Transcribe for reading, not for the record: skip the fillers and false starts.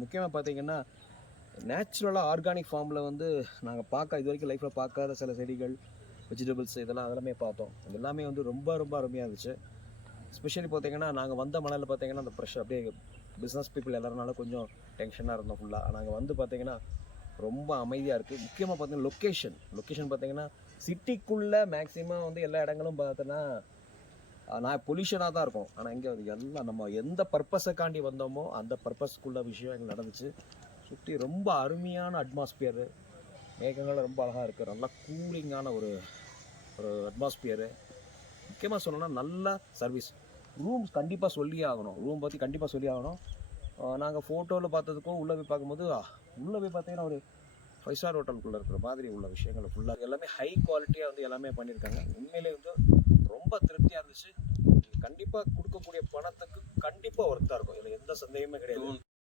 முக்கியமாக பார்த்தீங்கன்னா நேச்சுரலாக ஆர்கானிக் ஃபார்மில் வந்து நாங்கள் இது வரைக்கும் லைஃப்பில் பார்க்காத சில செடிகள், வெஜிடபிள்ஸ் அதெல்லாமே பார்த்தோம். இது எல்லாமே வந்து ரொம்ப ரொம்ப அருமையாக இருந்துச்சு. எஸ்பெஷலி பார்த்தீங்கன்னா நாங்கள் வந்த மலையில் பார்த்தீங்கன்னா அந்த ப்ரெஷர் அப்படியே பிஸ்னஸ் பீப்புள் எல்லாருனால கொஞ்சம் டென்ஷனாக இருந்தோம் ஃபுல்லாக. நாங்கள் வந்து பார்த்தீங்கன்னா ரொம்ப அமைதியாக இருக்குது. முக்கியமாக பார்த்தீங்கன்னா லொக்கேஷன் பார்த்தீங்கன்னா சிட்டிக்குள்ளே மேக்ஸிமம் வந்து எல்லா இடங்களும் பார்த்தோன்னா நான் பொல்யூஷனாக தான் இருக்கும். ஆனால் இங்கே எல்லாம் நம்ம எந்த பர்பஸைக்காண்டி வந்தோமோ அந்த பர்பஸ்க்குள்ள விஷயம் எங்களுக்கு நடந்துச்சு. சுற்றி ரொம்ப அருமையான அட்மாஸ்பியரு, மேகங்கள் ரொம்ப அழகாக இருக்குது. நல்லா கூலிங்கான ஒரு அட்மாஸ்பியரு. முக்கியமாக சொல்லணும்னா நல்ல சர்வீஸ். ரூம்ஸ் கண்டிப்பாக சொல்லி ஆகணும். ரூம் பற்றி கண்டிப்பாக சொல்லி ஆகணும். நாங்கள் ஃபோட்டோவில் பார்த்ததுக்கும் உள்ளே போய் பார்க்கும்போது உள்ளே போய் பார்த்தீங்கன்னா ஒரு 5 ஸ்டார் ஹோட்டலுக்குள்ளே இருக்கிற மாதிரி உள்ள விஷயங்கள் ஃபுல்லாக எல்லாமே ஹை குவாலிட்டியாக வந்து எல்லாமே பண்ணியிருக்காங்க. உண்மையிலே வந்து ரொம்ப திருப்தியாக இருந்துச்சு. கண்டிப்பாக கொடுக்கக்கூடிய பணத்துக்கு கண்டிப்பாக ஒர்த்தாக இருக்கும். இதில் எந்த சந்தேகமே கிடையாது.